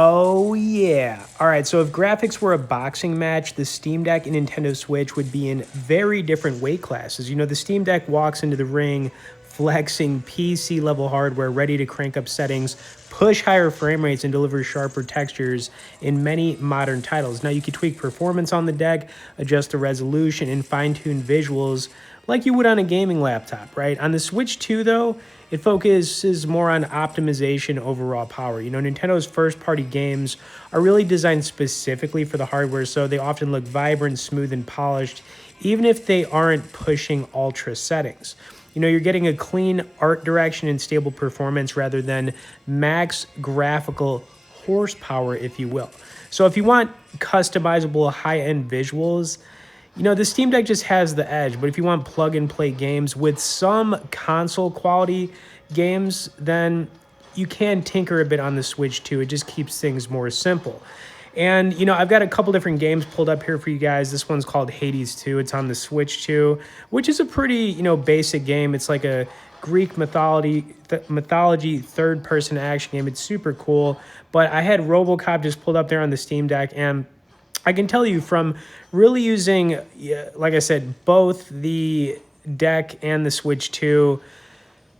Oh, yeah. All right, so if graphics were a boxing match, the Steam Deck and Nintendo Switch would be in very different weight classes. You know, the Steam Deck walks into the ring flexing PC level hardware, ready to crank up settings, push higher frame rates, and deliver sharper textures in many modern titles. Now, you can tweak performance on the deck, adjust the resolution, and fine tune visuals like you would on a gaming laptop, right? On the Switch 2, though, it focuses more on optimization over raw power. You know, Nintendo's first party games are really designed specifically for the hardware, so they often look vibrant, smooth, and polished, even if they aren't pushing ultra settings. You know, you're getting a clean art direction and stable performance rather than max graphical horsepower, if you will. So if you want customizable high-end visuals, you know, the Steam Deck just has the edge, but if you want plug and play games with some console quality games, then you can tinker a bit on the Switch too. It just keeps things more simple. And, you know, I've got a couple different games pulled up here for you guys. This one's called Hades 2. It's on the Switch 2, which is a pretty, you know, basic game. It's like a Greek mythology third-person action game. It's super cool. But I had RoboCop just pulled up there on the Steam Deck, and I can tell you from really using, like I said, both the deck and the Switch 2,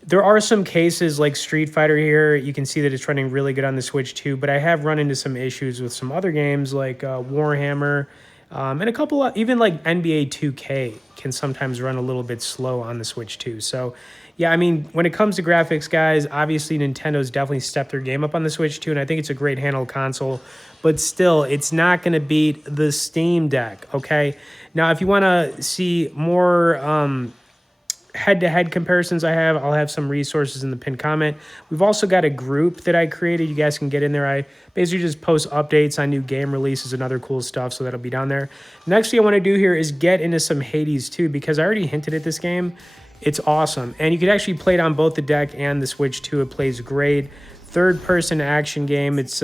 there are some cases like Street Fighter here. You can see that it's running really good on the Switch 2, but I have run into some issues with some other games like Warhammer, and a couple of, even like NBA 2K can sometimes run a little bit slow on the Switch 2. So, yeah, I mean, when it comes to graphics, guys, obviously Nintendo's definitely stepped their game up on the Switch 2, and I think it's a great handheld console. But still, it's not going to beat the Steam Deck, okay? Now, if you want to see more head-to-head comparisons I'll have some resources in the pinned comment. We've also got a group that I created. You guys can get in there. I basically just post updates on new game releases and other cool stuff, so that'll be down there. Next thing I want to do here is get into some Hades 2, because I already hinted at this game. It's awesome. And you can actually play it on both the deck and the Switch 2. It plays great. Third-person action game. It's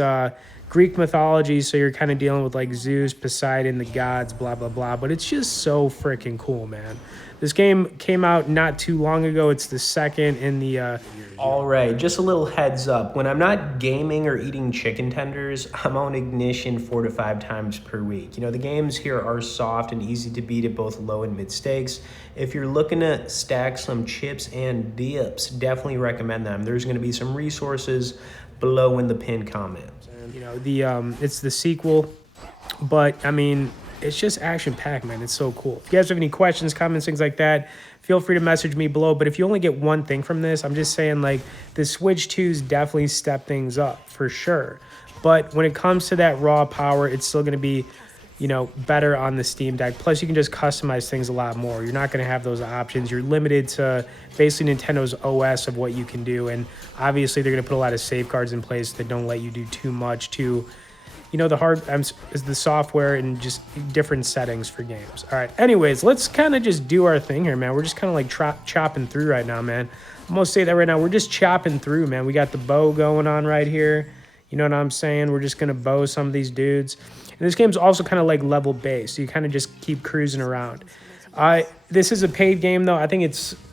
Greek mythology, so you're kind of dealing with like Zeus, Poseidon, the gods, blah, blah, blah. But it's just so freaking cool, man. This game came out not too long ago. It's the second in the... All right, just a little heads up. When I'm not gaming or eating chicken tenders, I'm on Ignition 4 to 5 times per week. You know, the games here are soft and easy to beat at both low and mid stakes. If you're looking to stack some chips and dips, definitely recommend them. There's going to be some resources below in the pinned comment. You know, it's the sequel, but I mean, it's just action-packed, man. It's so cool. If you guys have any questions, comments, things like that, feel free to message me below. But if you only get one thing from this, I'm just saying, like, the Switch 2's definitely step things up, for sure. But when it comes to that raw power, it's still going to be, you know, better on the Steam Deck. Plus, you can just customize things a lot more. You're not going to have those options. You're limited to basically Nintendo's OS of what you can do. And obviously, they're going to put a lot of safeguards in place that don't let you do too much to, you know, the software and just different settings for games. All right. Anyways, let's kind of just do our thing here, man. We're just kind of like chopping through right now, man. I'm going to say that right now. We're just chopping through, man. We got the bow going on right here. You know what I'm saying? We're just going to bow some of these dudes. And this game's also kind of like level based. So you kind of just keep cruising around. This is a paid game, though. I think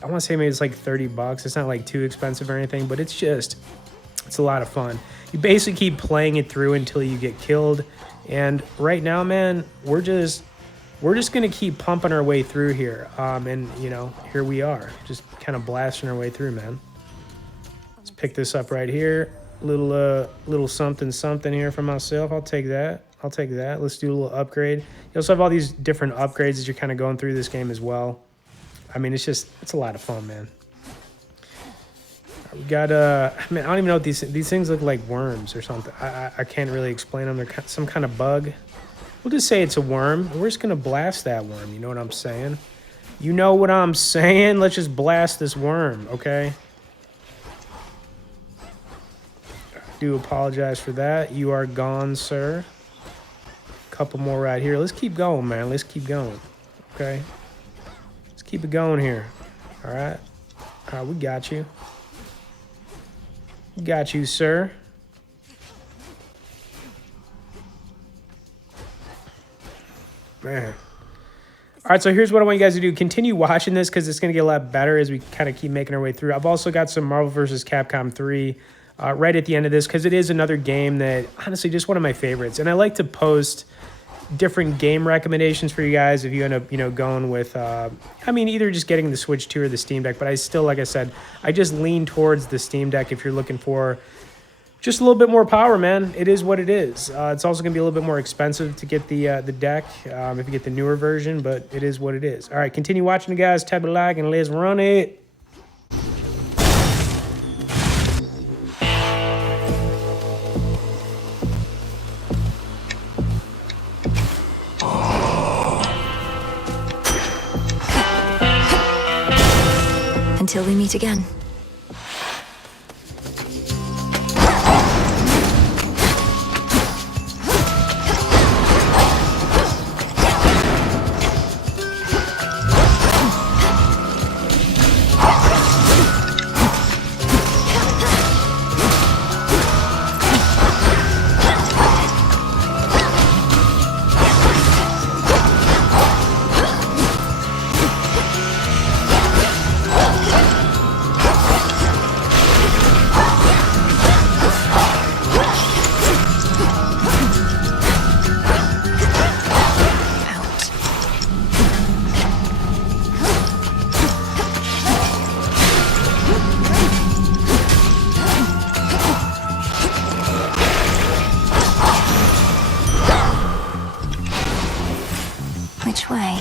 I want to say maybe it's like $30. It's not like too expensive or anything, but it's a lot of fun. You basically keep playing it through until you get killed. And right now, man, we're just going to keep pumping our way through here. And, you know, here we are, just kind of blasting our way through, man. Let's pick this up right here. Little something here for myself. I'll take that. Let's do a little upgrade. You also have all these different upgrades as you're kind of going through this game as well. I mean, it's a lot of fun, man. We got I mean, I don't even know what these things look like, worms or something. I can't really explain them. They're some kind of bug. We'll just say it's a worm. We're just gonna blast that worm. You know what I'm saying? You know what I'm saying? Let's just blast this worm, okay? I do apologize for that. You are gone, sir. Couple more right here. Let's keep going, man. Let's keep going. Okay? Let's keep it going here. All right? All right, we got you. Got you, sir. Man. All right, so here's what I want you guys to do. Continue watching this because it's going to get a lot better as we kind of keep making our way through. I've also got some Marvel vs. Capcom 3 right at the end of this, because it is another game that honestly just one of my favorites. And I like to post different game recommendations for you guys if you end up, going with, either just getting the Switch 2 or the Steam Deck. But I still, like I said, I just lean towards the Steam Deck if you're looking for just a little bit more power, man. It is what it is. It's also going to be a little bit more expensive to get the deck if you get the newer version, but it is what it is. All right, continue watching, guys. Tap a like and let's run it. Until we meet again. Which way?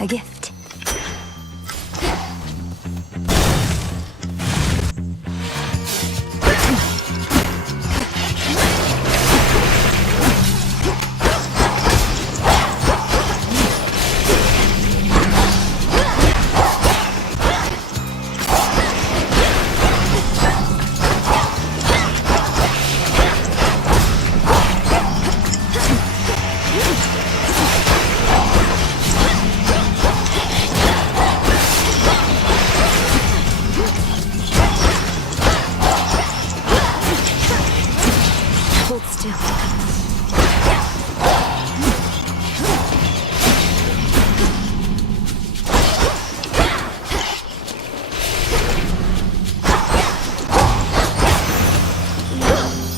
A gift. Hold still.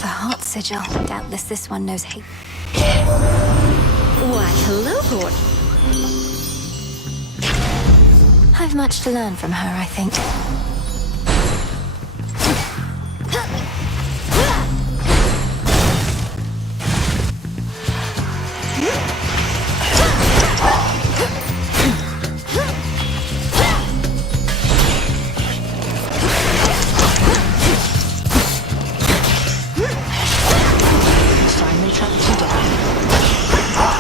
The heart sigil. Doubtless this one knows hate. Why, hello, Gord. I've much to learn from her, I think. Finally tracked you down.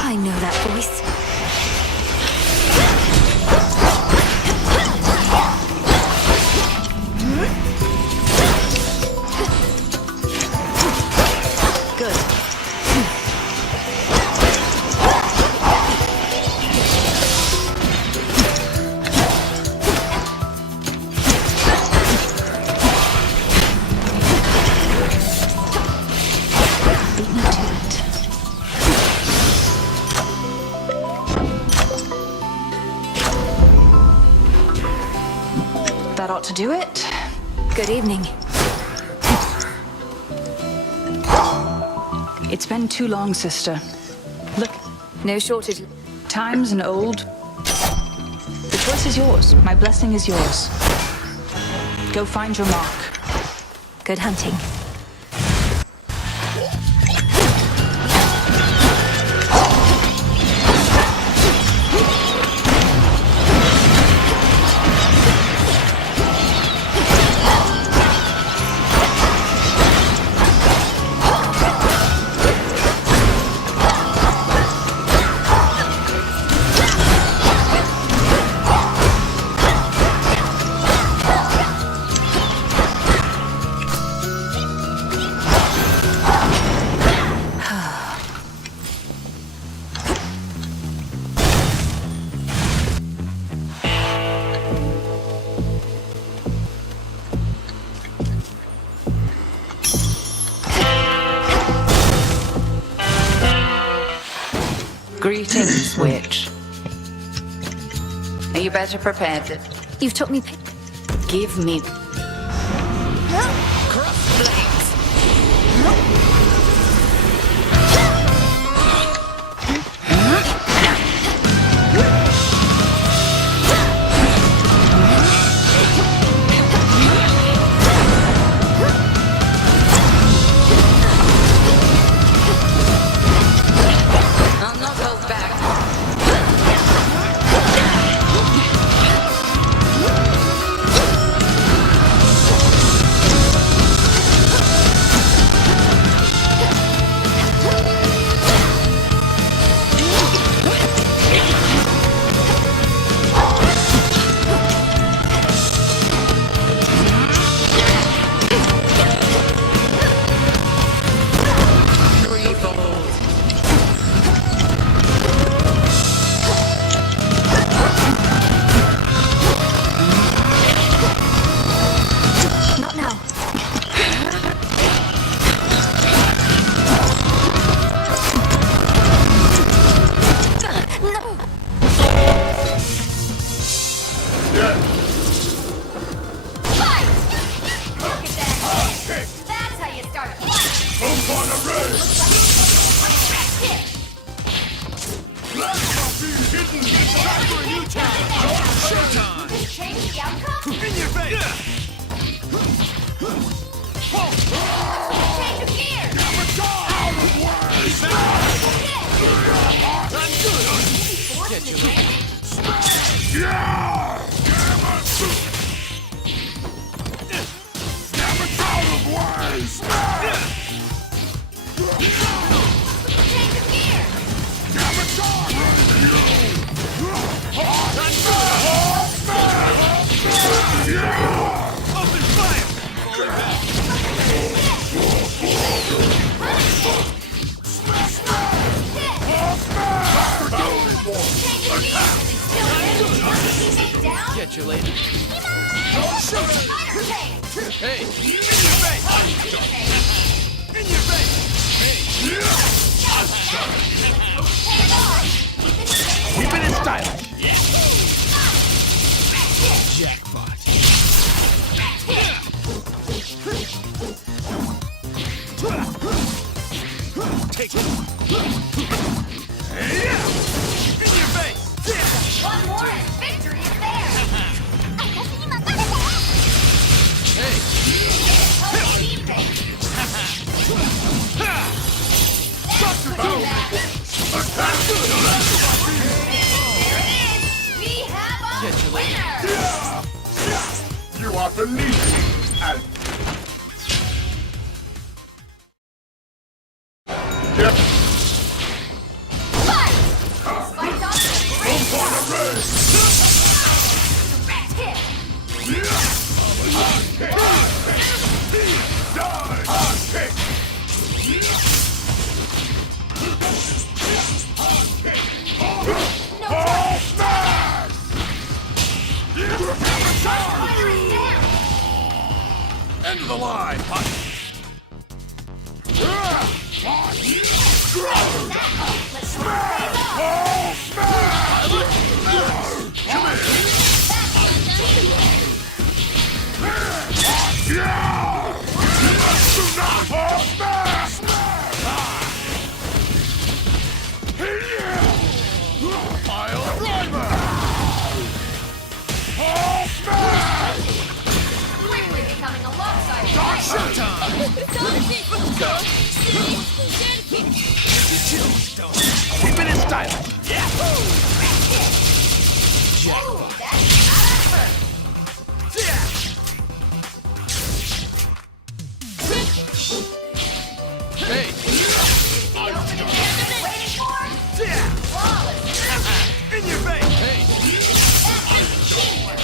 I know that voice. Good. Beat me to it. That ought to do it. Good evening. It's been too long, sister. Look, No shortage. time's an old. The choice is yours. My blessing is yours. Go find your mark. Good hunting. Greetings, witch. Are you better prepared? You've taught me. Give me crossblades. I'll not hold back. Not now. No. Fight! Look at that. That's how you start a fight. Change the outcome? In your face! Change of gear! Get you later. Change of gear! Open fire! Change of gear! Still in? Keep it down? Get you later. Spider tank! Hey! In your face! In your face! Hang on! Keep it in style! Jackpot. Take it. In your face! One more and victory is there! Hey! Total team thing! Buster Boom! There it is! We have a Get you later. winner! You are beneath me, and... Yep. Fight! Spikes off the great direct hit! No choice! Spider is down! End of the line! Let's see what pays off! Quickly becoming a lopsided fight! Keep it in style! Ooh, that's not effort! Hey! The opening you've been waiting for? Flawless! In your face! Hey! That's teamwork!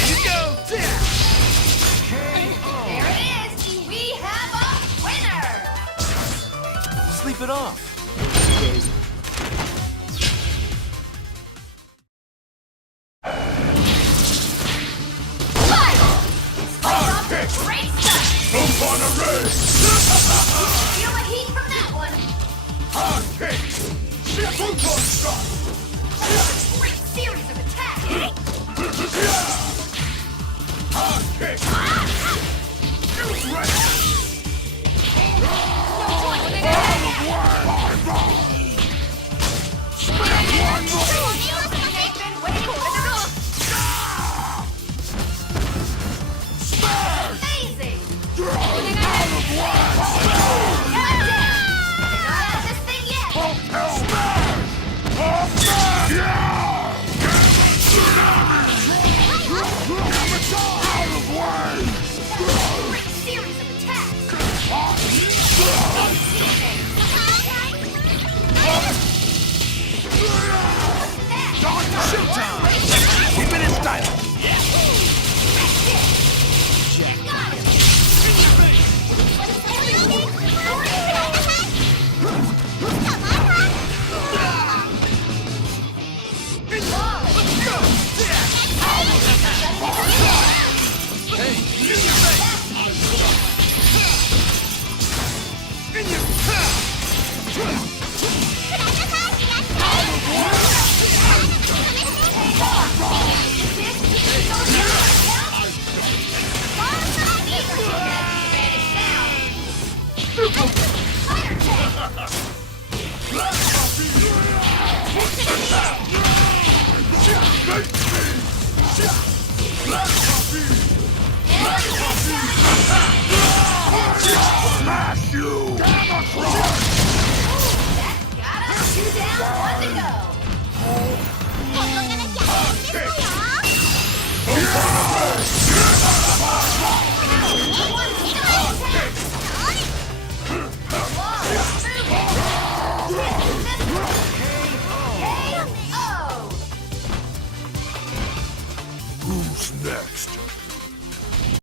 Here you go! There it is! We have a winner! Sleep it off! Fight! Spikes off the great stuff! Jump on a race! Feel the heat from that one! kick. You ready?